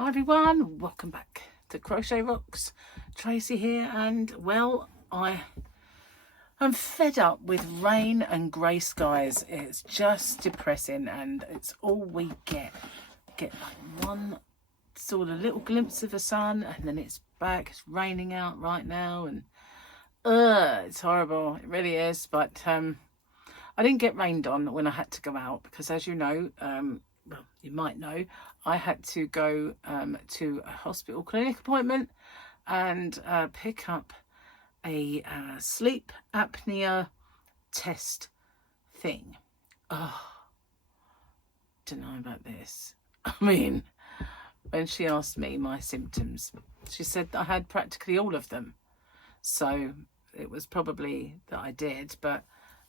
Hi everyone, welcome back to Crochet Rocks. Tracy here, and well, I'm fed up with rain and grey skies. It's just depressing, and it's all we get. Get like one sort of little glimpse of the sun, and then it's back. It's raining out right now, and it's horrible. It really is. But I didn't get rained on when I had to go out because, as you know, well, you might know, I had to go to a hospital clinic appointment and pick up a sleep apnea test thing. Oh, don't know about this. I mean, when she asked me my symptoms, she said I had practically all of them. So it was probably that I did, but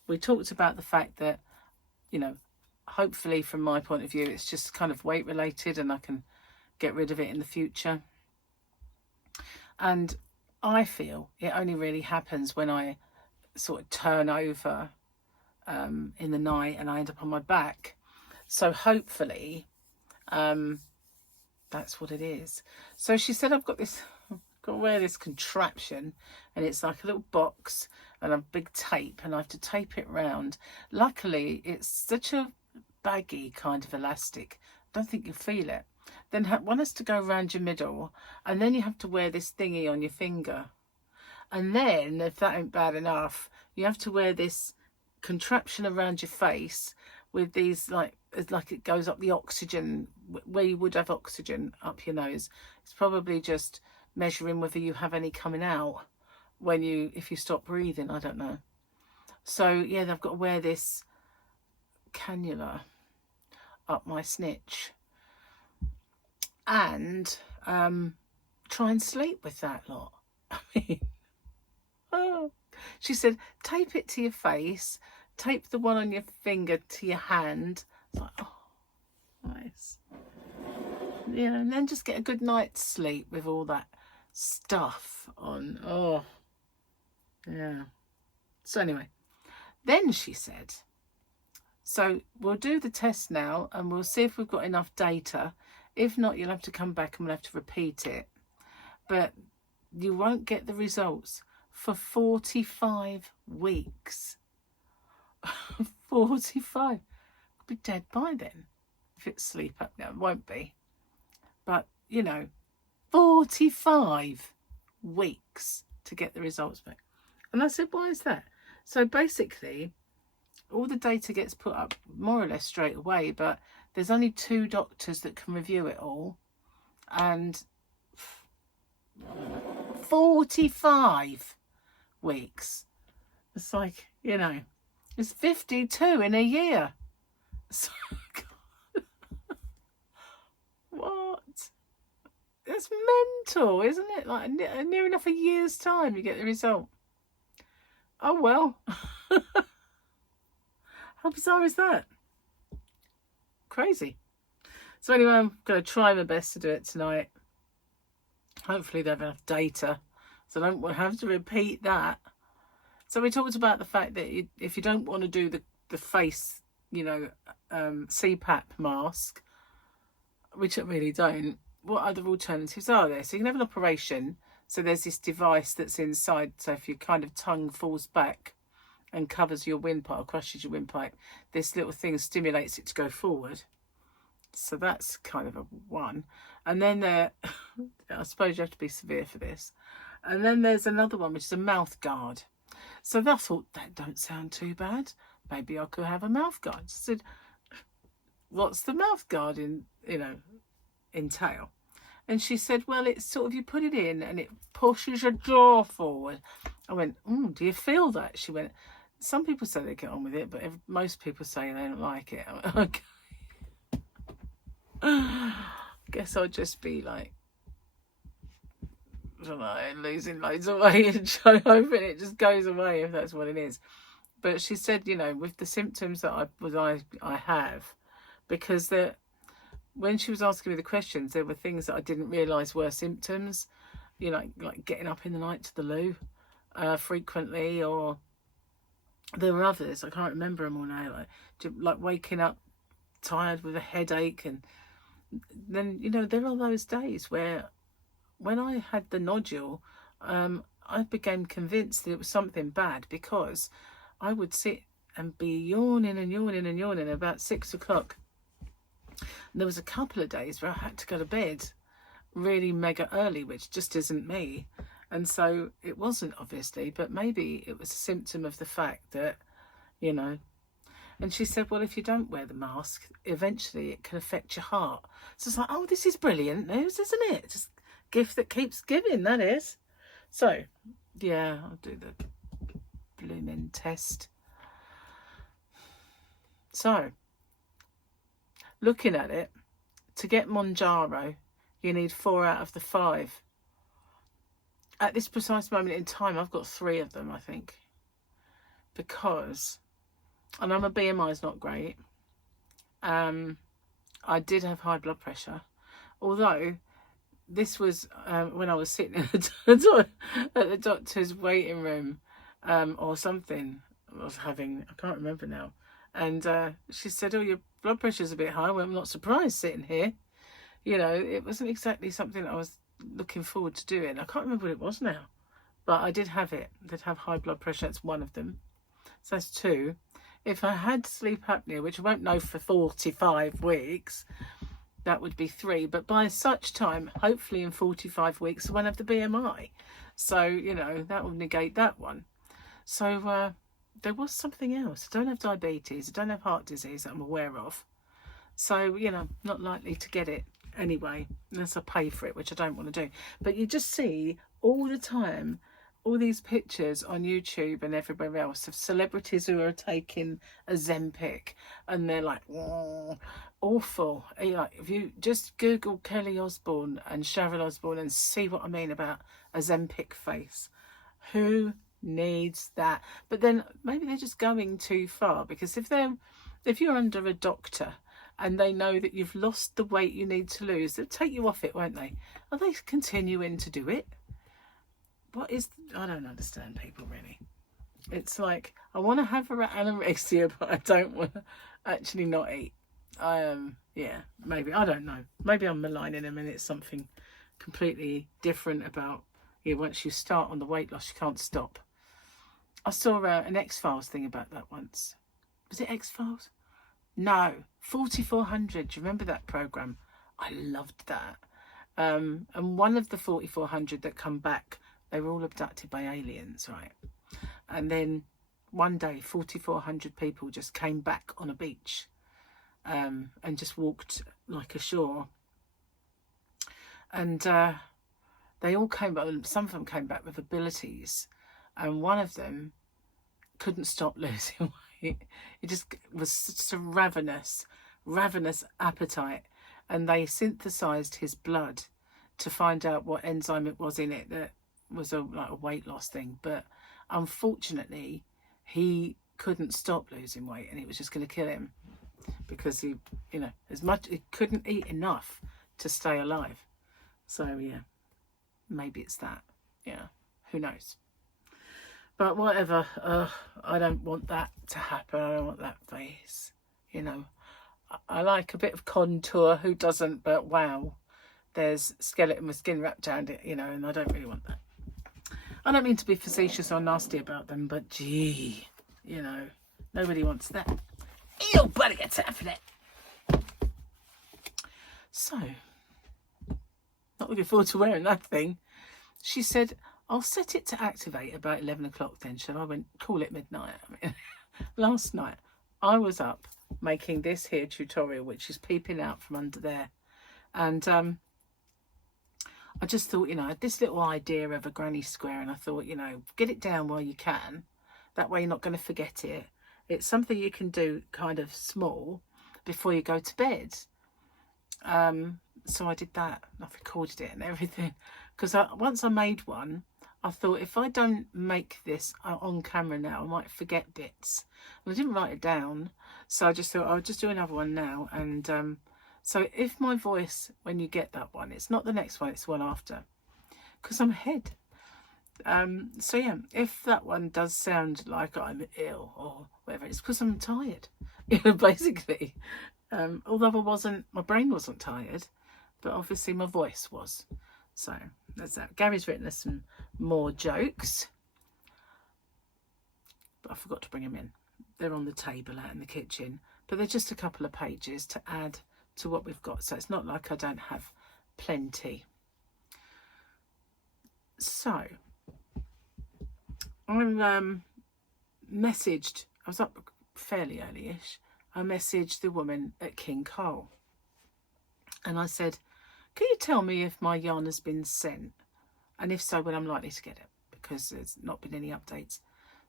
we talked about the fact that, you know, hopefully from my point of view, it's just kind of weight related and I can get rid of it in the future. And I feel it only really happens when I sort of turn over in the night and I end up on my back. So hopefully that's what it is. So she said I've got to wear this contraption, and it's like a little box and a big tape, and I have to tape it round. Luckily, it's such a baggy kind of elastic, I don't think you'll feel it. Then one has to go around your middle, and then you have to wear this thingy on your finger. And then, if that ain't bad enough, you have to wear this contraption around your face with these, like it goes up the oxygen, where you would have oxygen up your nose. It's probably just measuring whether you have any coming out if you stop breathing, I don't know. So yeah, I've got to wear this cannula up my snitch and try and sleep with that lot. I mean, oh. She said tape it to your face, tape the one on your finger to your hand. It's like, oh, nice. Yeah, and then just get a good night's sleep with all that stuff on. Oh, yeah. So anyway, then she said, so we'll do the test now and we'll see if we've got enough data. If not, you'll have to come back and we'll have to repeat it. But you won't get the results for 45 weeks. 45. I'll be dead by then if it's sleep apnea. It won't be. But, you know, 45 weeks to get the results back. And I said, why is that? So basically, all the data gets put up more or less straight away, but there's only 2 doctors that can review it all. And 45 weeks. It's like, you know, it's 52 in a year. So, what? That's mental, isn't it? Like near enough a year's time you get the result. Oh well. How bizarre is that? Crazy. So anyway, I'm going to try my best to do it tonight. Hopefully they have enough data so I don't have to repeat that. So we talked about the fact that if you don't want to do the face, you know, CPAP mask, which I really don't, what other alternatives are there? So you can have an operation. So there's this device that's inside. So if your kind of tongue falls back and covers your windpipe or crushes your windpipe, this little thing stimulates it to go forward. So that's kind of a one. And then I suppose you have to be severe for this. And then there's another one, which is a mouth guard. So I thought, that don't sound too bad. Maybe I could have a mouth guard. I said, what's the mouth guard entail? And she said, well, it's sort of, you put it in and it pushes your jaw forward. I went, do you feel that? She went, some people say they get on with it, but most people say they don't like it. I went, okay. I guess I'll just be like, I don't know, losing loads of weight and hoping it just goes away if that's what it is. But she said, you know, with the symptoms that I have, because when she was asking me the questions, there were things that I didn't realise were symptoms, you know, like getting up in the night to the loo frequently, or there were others, I can't remember them all now, like waking up tired with a headache and then, you know, there are those days where when I had the nodule, I became convinced that it was something bad, because I would sit and be yawning and yawning and yawning about 6 o'clock. There was a couple of days where I had to go to bed really mega early, which just isn't me. And so it wasn't, obviously, but maybe it was a symptom of the fact that, you know. And she said, well, if you don't wear the mask, eventually it can affect your heart. So it's like, oh, this is brilliant news, isn't it? Just gift that keeps giving, that is. So, yeah, I'll do the blooming test. So, looking at it, to get Monjaro, you need 4 out of the 5. At this precise moment in time, I've got 3 of them, I think. Because, and my BMI is not great. I did have high blood pressure. Although, this was when I was sitting at the doctor's waiting room or something. I was having, I can't remember now. And she said, oh, your blood pressure's a bit high. Well, I'm not surprised sitting here. You know, it wasn't exactly something I was looking forward to doing. I can't remember what it was now. But I did have it. I did have high blood pressure. That's one of them. So that's 2. If I had sleep apnea, which I won't know for 45 weeks, that would be 3. But by such time, hopefully in 45 weeks, I won't have the BMI. So, you know, that will negate that one. So there was something else. I don't have diabetes. I don't have heart disease that I'm aware of. So, you know, not likely to get it anyway, unless I pay for it, which I don't want to do. But you just see all the time all these pictures on YouTube and everywhere else of celebrities who are taking Ozempic, and they're like, oh, awful. Like, if you just Google Kelly Osbourne and Cheryl Osbourne and see what I mean about Ozempic face. Who needs that? But then maybe they're just going too far, because if you're under a doctor and they know that you've lost the weight you need to lose, they'll take you off it, won't they? Are they continuing to do it? I don't understand people, really. It's like, I want to have anorexia, but I don't want to actually not eat. Yeah, maybe, I don't know. Maybe I'm maligning them and it's something completely different about, once you start on the weight loss, you can't stop. I saw an X-Files thing about that once. Was it X-Files? No, 4400. Do you remember that program? I loved that. And one of the 4400 that come back, they were all abducted by aliens, right? And then one day, 4,400 people just came back on a beach and just walked like ashore. And they all came back, some of them came back with abilities. And one of them couldn't stop losing weight. It just was such a ravenous appetite. And they synthesized his blood to find out what enzyme it was in it that was like a weight loss thing. But unfortunately, he couldn't stop losing weight, and it was just going to kill him, because he, he couldn't eat enough to stay alive. So yeah, maybe it's that. Yeah, who knows? But whatever. I don't want that to happen. I don't want that face. I like a bit of contour. Who doesn't? But wow, there's skeleton with skin wrapped around it, and I don't really want that. I don't mean to be facetious or nasty about them, but gee, nobody wants that. Ew, buddy, gets out of it. So, not looking forward to wearing that thing. She said, I'll set it to activate about 11 o'clock then. Shall I call it midnight? Last night, I was up making this here tutorial, which is peeping out from under there. And I just thought, I had this little idea of a granny square, and I thought, get it down while you can. That way you're not going to forget it. It's something you can do kind of small before you go to bed. So I did that. I recorded it and everything. Because once I made one, I thought, if I don't make this on camera now, I might forget bits. And I didn't write it down. So I just thought, I'll just do another one now. And so if my voice, when you get that one, it's not the next one, it's the one after, because I'm ahead. So yeah, if that one does sound like I'm ill or whatever, it's because I'm tired, basically. Although my brain wasn't tired, but obviously my voice was. So there's that. Gary's written us some more jokes, but I forgot to bring them in. They're on the table out in the kitchen, but they're just a couple of pages to add to what we've got. So it's not like I don't have plenty. So I messaged, I was up fairly early-ish, I messaged the woman at King Cole and I said, can you tell me if my yarn has been sent, and if so, when I'm likely to get it, because there's not been any updates.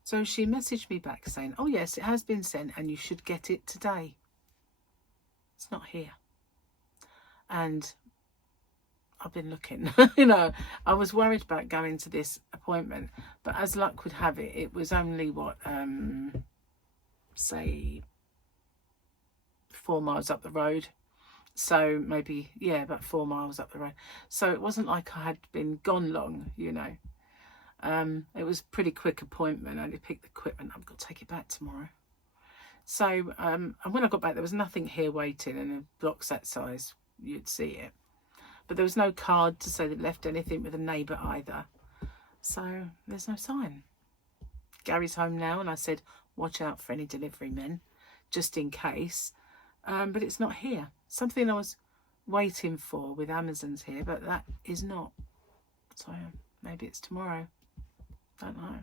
So she messaged me back saying, oh yes, it has been sent and you should get it today. It's not here. And I've been looking, you know, I was worried about going to this appointment, but as luck would have it, it was only what, say 4 miles up the road. So maybe, yeah, about 4 miles up the road. So it wasn't like I had been gone long, you know. It was a pretty quick appointment. I only picked the equipment. I've got to take it back tomorrow. So, and when I got back, there was nothing here waiting, and a box that size, you'd see it. But there was no card to say they'd left anything with a neighbour either. So there's no sign. Gary's home now, and I said, watch out for any delivery men, just in case. But it's not here. Something I was waiting for with Amazon's here, but that is not. So maybe it's tomorrow. Don't know.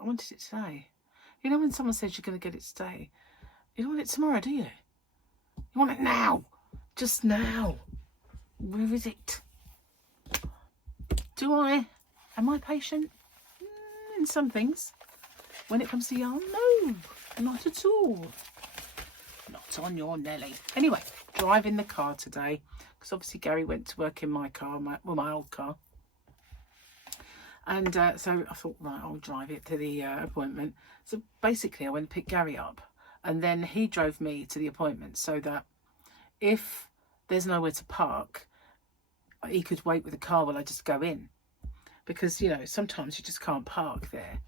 I wanted it today. You know when someone says you're going to get it today, you don't want it tomorrow, do you? You want it now. Just now. Where is it? Am I patient? In some things. When it comes to yarn, no, not at all. Not on your Nelly. Anyway, driving the car today, because obviously Gary went to work in my car, my old car. And so I thought, right, I'll drive it to the appointment. So basically I went to pick Gary up, and then he drove me to the appointment, so that if there's nowhere to park, he could wait with the car while I just go in. Because, you know, sometimes you just can't park there.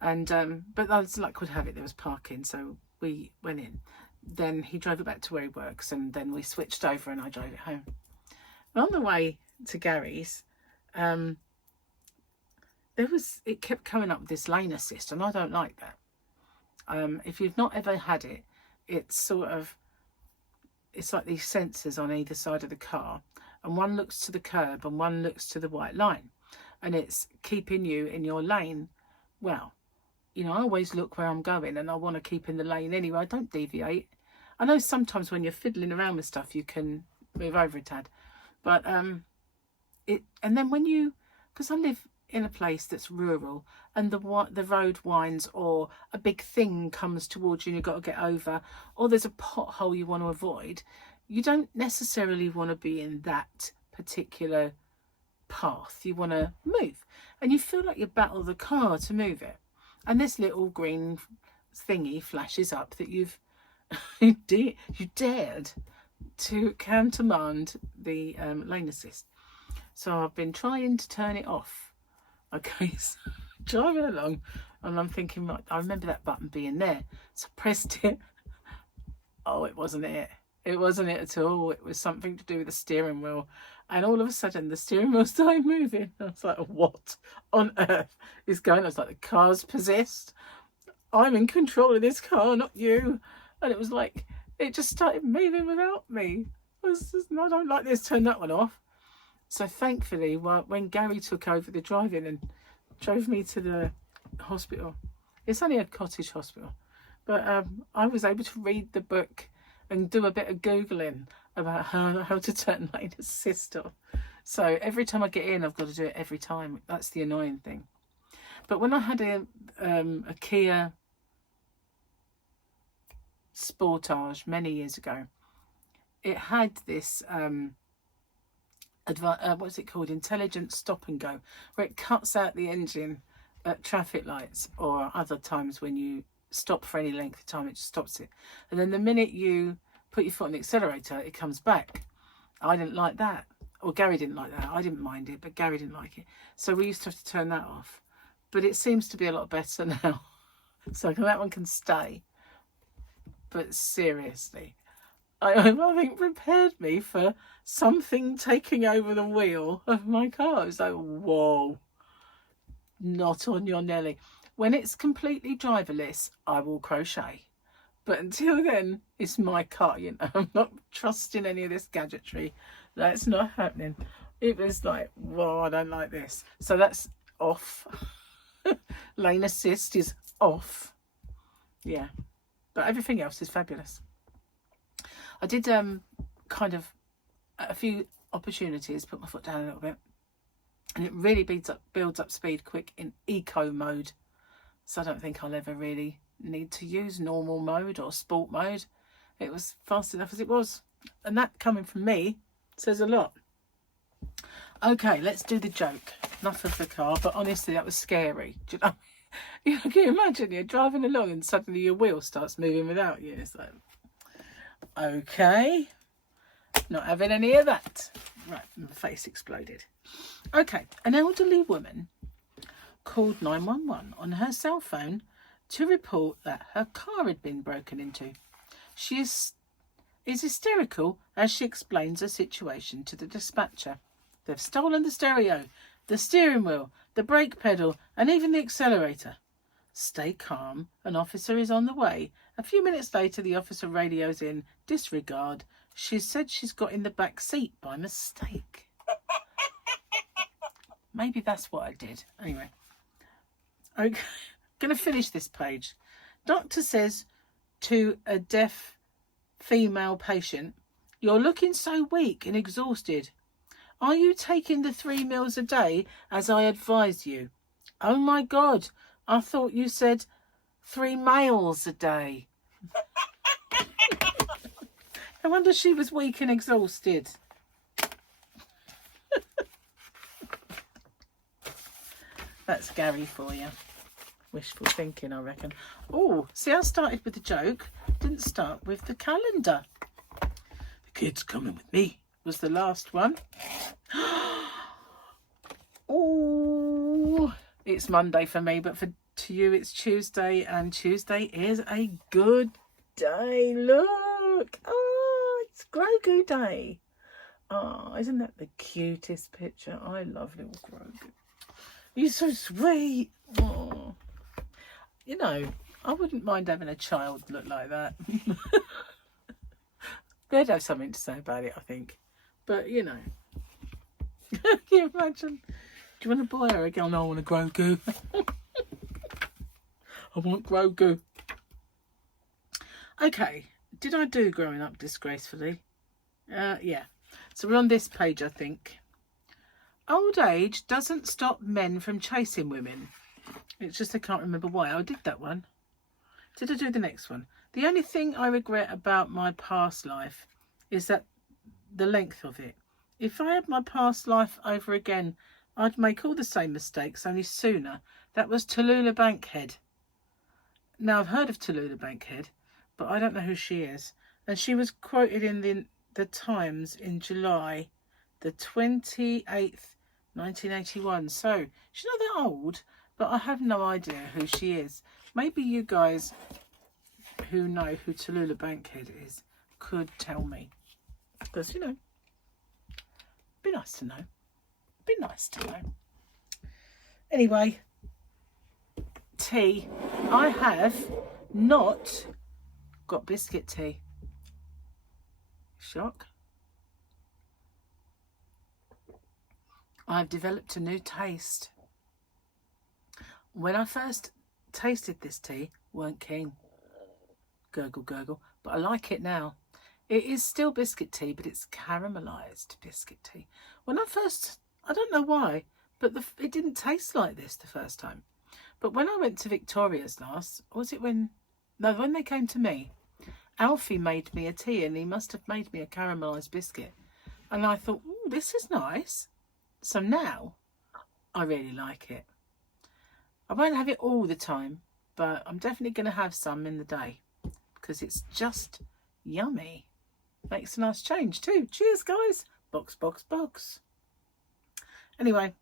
And but as luck would have it, there was parking, so we went in. Then he drove it back to where he works, and then we switched over and I drove it home. And on the way to Gary's, it kept coming up with this lane assist, and I don't like that. If you've not ever had it, it's like these sensors on either side of the car, and one looks to the curb and one looks to the white line, and it's keeping you in your lane. Well, you know, I always look where I'm going, and I want to keep in the lane anyway. I don't deviate. I know sometimes when you're fiddling around with stuff, you can move over a tad, but and then when you, because I live in a place that's rural, and the road winds, or a big thing comes towards you and you've got to get over, or there's a pothole you want to avoid, you don't necessarily want to be in that particular path. You want to move, and you feel like you battle the car to move it, and this little green thingy flashes up that you dared to countermand the lane assist. So I've been trying to turn it off. Okay, so driving along, and I'm thinking, right, I remember that button being there, so I pressed it. Oh, it wasn't it. It wasn't it at all. It was something to do with the steering wheel, and all of a sudden the steering wheel started moving. I was like, what on earth is going on? I was like, the car's possessed. I'm in control of this car, not you. And it was like, it just started moving without me. I don't like this, turn that one off. So thankfully, when Gary took over the driving and drove me to the hospital, it's only a cottage hospital, but I was able to read the book and do a bit of Googling about how to turn lane assist off. So every time I get in, I've got to do it every time. That's the annoying thing. But when I had a Kia Sportage many years ago, it had this what's it called, intelligent stop and go, where it cuts out the engine at traffic lights, or other times when you stop for any length of time, it just stops it, and then the minute you put your foot on the accelerator, it comes back. I didn't like that, or Gary didn't like that. I didn't mind it, but Gary didn't like it, so we used to have to turn that off. But it seems to be a lot better now, so that one can stay. But seriously, I think prepared me for something taking over the wheel of my car. It was like, whoa, not on your Nelly. When it's completely driverless, I will crochet. But until then, it's my car, you know. I'm not trusting any of this gadgetry. That's not happening. It was like, whoa, I don't like this. So that's off. Lane assist is off. Yeah. But everything else is fabulous. I did kind of a few opportunities, put my foot down a little bit. And it really builds up speed quick in eco mode. So I don't think I'll ever really need to use normal mode or sport mode. It was fast enough as it was. And that coming from me says a lot. Okay, let's do the joke. Enough of the car, but honestly, that was scary. Do you know? You can you imagine you're driving along and suddenly your wheel starts moving without you. It's like, okay, not having any of that. Right, my face exploded. Okay, an elderly woman called 911 on her cell phone to report that her car had been broken into. She is hysterical as she explains the situation to the dispatcher. They've stolen the stereo, the steering wheel, the brake pedal, and even the accelerator. Stay calm. An officer is on the way. A few minutes later, the officer radios in. Disregard. She said she's got in the back seat by mistake. Maybe that's what I did. Anyway. Okay. Going to finish this page. Doctor says to a deaf female patient, "You're looking so weak and exhausted. Are you taking the 3 meals a day as I advised you?" "Oh my God, I thought you said 3 males a day." I wonder she was weak and exhausted. That's Gary for you. Wishful thinking, I reckon. Oh, see, I started with the joke. Didn't start with the calendar. The kid's coming with me was the last one. Oh, it's Monday for me, but to you it's Tuesday, and Tuesday is a good day. Look, oh, it's Grogu Day. Oh, isn't that the cutest picture? I love little Grogu. He's so sweet. Oh, you know, I wouldn't mind having a child look like that. They'd have something to say about it, I think. But, you know. Can you imagine? Do you want a boy or a girl? No, I want a Grogu. I want Grogu. Okay. Did I do growing up disgracefully? Yeah. So we're on this page, I think. Old age doesn't stop men from chasing women. It's just I can't remember why. I did that one. Did I do the next one? The only thing I regret about my past life is that the length of it. If I had my past life over again, I'd make all the same mistakes, only sooner. That was Tallulah Bankhead. Now, I've heard of Tallulah Bankhead, but I don't know who she is. And she was quoted in the Times in July the 28th, 1981. So, she's not that old, but I have no idea who she is. Maybe you guys who know who Tallulah Bankhead is could tell me. Because, you know, it'd be nice to know. Be nice to know. Anyway, tea. I have not got biscuit tea. Shock. I've developed a new taste. When I first tasted this tea, weren't keen. Gurgle, gurgle. But I like it now. It is still biscuit tea, but it's caramelised biscuit tea. When I first, I don't know why, but it didn't taste like this the first time. But when I went to Victoria's last, when they came to me, Alfie made me a tea, and he must have made me a caramelised biscuit. And I thought, ooh, this is nice. So now, I really like it. I won't have it all the time, but I'm definitely going to have some in the day because it's just yummy. Makes a nice change too. Cheers, guys. Box, box, box. Anyway,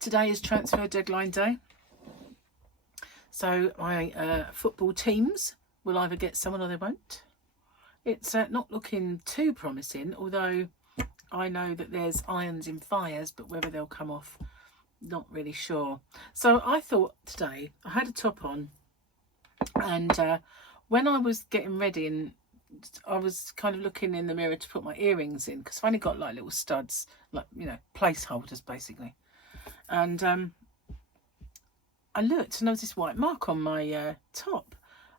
today is transfer deadline day. So my football teams will either get someone or they won't. It's not looking too promising, although I know that there's irons in fires, but whether they'll come off, not really sure. So I thought today, I had a top on, and when I was getting ready and I was kind of looking in the mirror to put my earrings in, because I've only got like little studs, like, you know, placeholders basically. And I looked and there was this white mark on my top.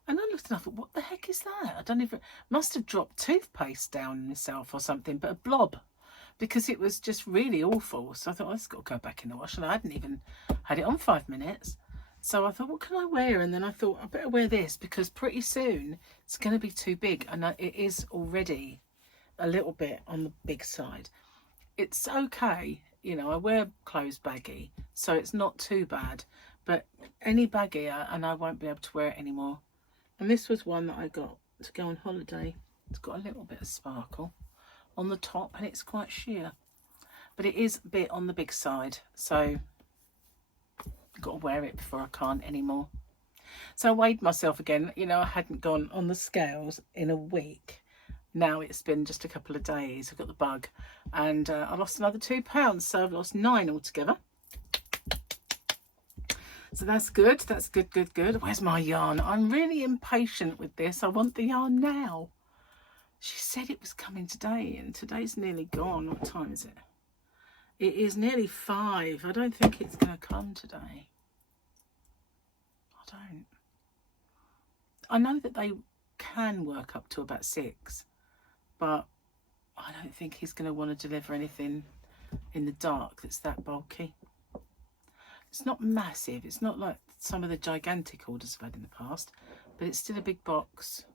And I looked and I thought, what the heck is that? I don't even, must have dropped toothpaste down myself or something, but a blob, because it was just really awful. So I thought, oh, it's got to go back in the wash. And I hadn't even had it on 5 minutes. So I thought, what can I wear? And then I thought, I better wear this, because pretty soon it's going to be too big. And it is already a little bit on the big side. It's okay. You know, I wear clothes baggy, so it's not too bad. But any baggier and I won't be able to wear it anymore. And this was one that I got to go on holiday. It's got a little bit of sparkle on the top and it's quite sheer. But it is a bit on the big side, so I've got to wear it before I can't anymore. So I weighed myself again. You know, I hadn't gone on the scales in a week. Now it's been just a couple of days. I've got the bug. And I lost another 2 pounds, so I've lost 9 altogether. So that's good. That's good, good, good. Where's my yarn? I'm really impatient with this. I want the yarn now. She said it was coming today, and today's nearly gone. What time is it? It is nearly 5. I don't think it's going to come today. I don't. I know that they can work up to about 6, but I don't think he's going to want to deliver anything in the dark that's that bulky. It's not massive. It's not like some of the gigantic orders I've had in the past, but it's still a big box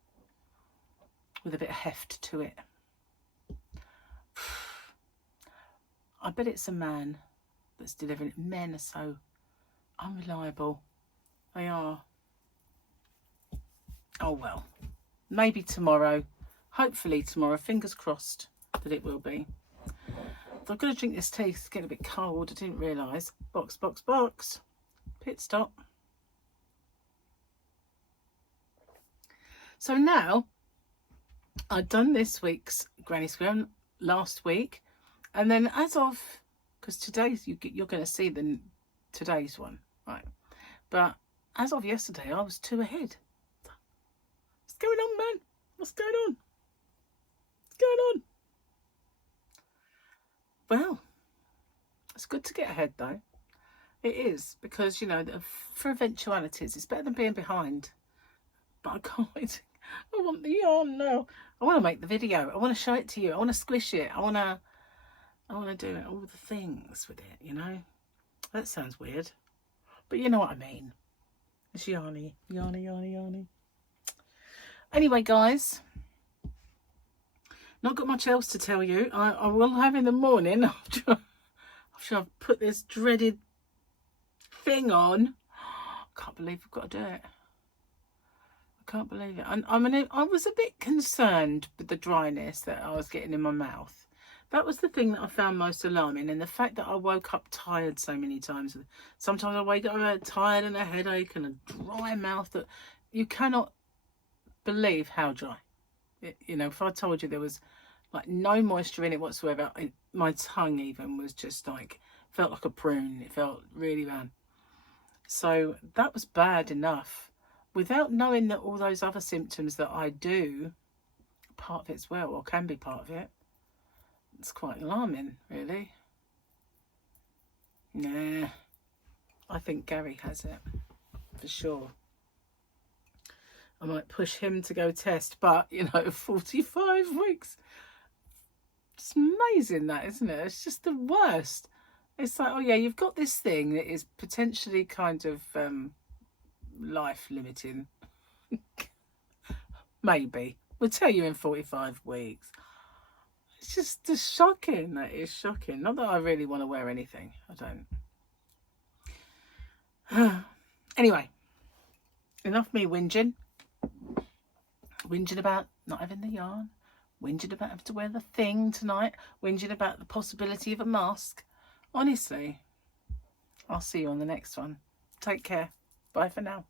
with a bit of heft to it. I bet it's a man that's delivering it. Men are so unreliable. They are. Oh well. Maybe tomorrow. Hopefully tomorrow. Fingers crossed that it will be. So I've got to drink this tea. It's getting a bit cold. I didn't realise. Box, box, box. Pit stop. So now, I've done this week's Granny Square last week. And then as of, because today's, you're going to see today's one, right? But as of yesterday, I was 2 ahead. What's going on, man? What's going on? What's going on? Well, it's good to get ahead though. It is, because, you know, for eventualities, it's better than being behind. But I can't wait. I want the yarn now. I want to make the video. I want to show it to you. I want to squish it. I want to do all the things with it, you know. That sounds weird, but you know what I mean. It's yarny, yarny, yarny, yarny. Anyway, guys, not got much else to tell you. I will have in the morning after I've put this dreaded thing on. I can't believe I've got to do it. I can't believe it. I was a bit concerned with the dryness that I was getting in my mouth. That was the thing that I found most alarming, and the fact that I woke up tired so many times. Sometimes I wake up tired and a headache and a dry mouth that you cannot believe how dry. You know, if I told you there was like no moisture in it whatsoever, my tongue even was just like, felt like a prune. It felt really bad. So that was bad enough, without knowing that all those other symptoms that I do, part of it as well, or can be part of it. It's quite alarming, really. Nah, I think Gary has it, for sure. I might push him to go test, but, you know, 45 weeks. It's amazing that, isn't it? It's just the worst. It's like, oh yeah, you've got this thing that is potentially kind of life limiting. Maybe. We'll tell you in 45 weeks. It's just shocking. That is shocking. Not that I really want to wear anything. I don't. Anyway, enough me whinging. Whinging about not having the yarn. Whinging about having to wear the thing tonight. Whinging about the possibility of a mask. Honestly, I'll see you on the next one. Take care. Bye for now.